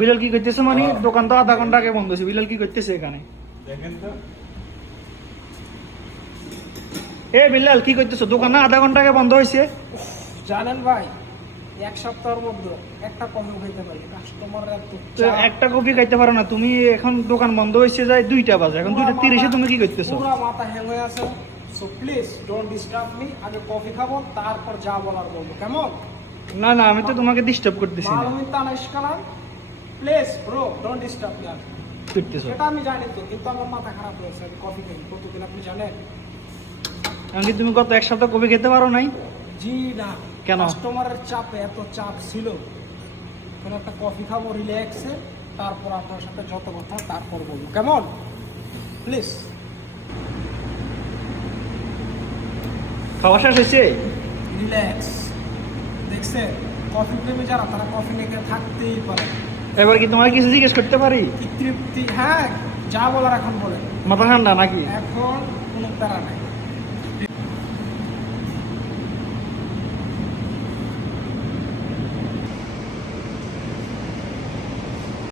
বিলাল কি করতেছে মানে দোকান তো আধা ঘন্টা আগে বন্ধ হয়েছে, বিলাল কি করতেছে এখানে? দেখেন তো এ বিলাল কি করতেছো? দোকান না আধা ঘন্টা আগে বন্ধ হয়েছে। জানেন ভাই, এক সপ্তাহের মধ্যে একটা কফি খাইতে পারি, কাস্টমাররা তো একটা কফি খাইতে পারো না তুমি? এখন দোকান বন্ধ হয়েছে যায় 2টা বাজে, এখন 2:30 তুমি কি করতেছো? পুরো মাথা হ্যাং হয়ে আছে। So please don't disturb me. আগে কফি খাবো, তারপর যা বলার বলবো, কেমন? না না, আমি তো তোমাকে ডিস্টার্ব করতেছি না। মালুমি তানিশ কালাম, please bro don't disturb me. করতেছো এটা আমি জানি তো, কিন্তু আমার মাথা খারাপ হয়েছে। আমি কফি খাই প্রতিদিন, আপনি জানেন? এমনকি তুমি গত এক সপ্তাহ কফি খেতে পারো নাই? জি না। কেন? কাস্টমারের চাপে, এত চাপ ছিল। এখন একটা কফি খাবো রিল্যাক্সে, তারপর আপনার সাথে যত কথা তারপর বলবো, কেমন? প্লিজ। খাওয়া শেষ হয়েছে? রিল্যাক্স। দেখছেন, কফি প্রেমী যারা, তারা কফি নিয়ে থাকতেই পারে। এবার কি তোমার কিছু জিজ্ঞেস করতে পারি? কি তৃপ্তি! হ্যাঁ, যা বলার এখন বলেন। মাথা ঠান্ডা নাকি? এখন কোনো প্যারা নাই।